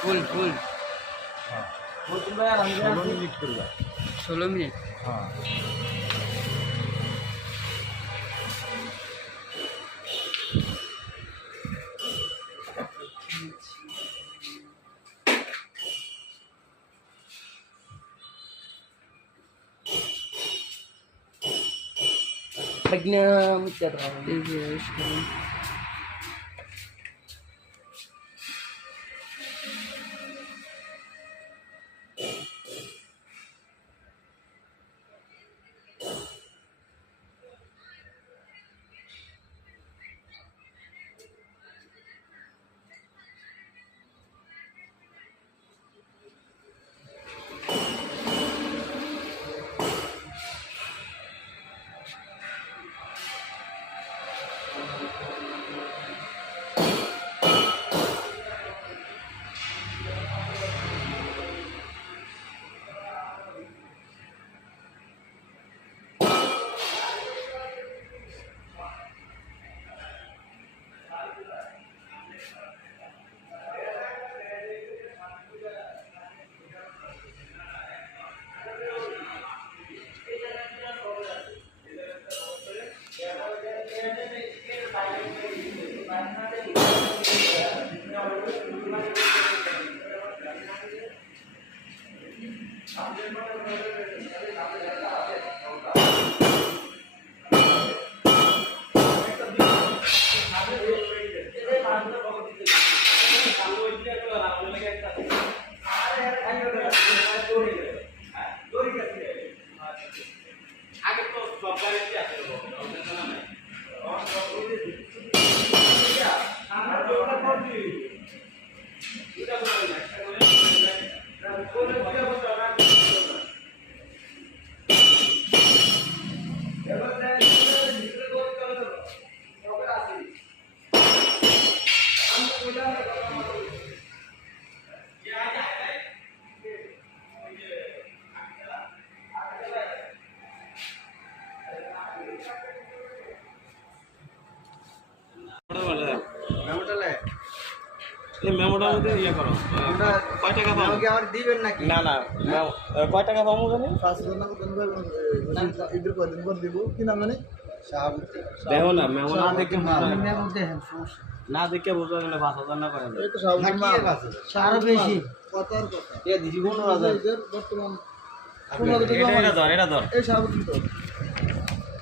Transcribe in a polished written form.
ফুল ফুল हाँ 16 मिनट करवा 16 मिनट हाँ Pagna mutar মেমোটার মধ্যে ইয়ে করো কয় টাকা পাবো আমাকে আর দিবেন নাকি না না কয় টাকা পাবো জানি 5,000 টাকা দেন ভাই ঈদের কয়দিন পর দিব কি নাম জানি শাহাবুদ্দিন দেখো না মেমো না দেখে মেমো দেখেন সমস্যা না দেখে বুঝা গেলে 5,000 না করে এই তো শাহাবুদ্দিন না কি আছে আরো বেশি কথার কথা এ দিছি 15,000 বর্তমান এটা ধর এই শাহাবুদ্দিন তো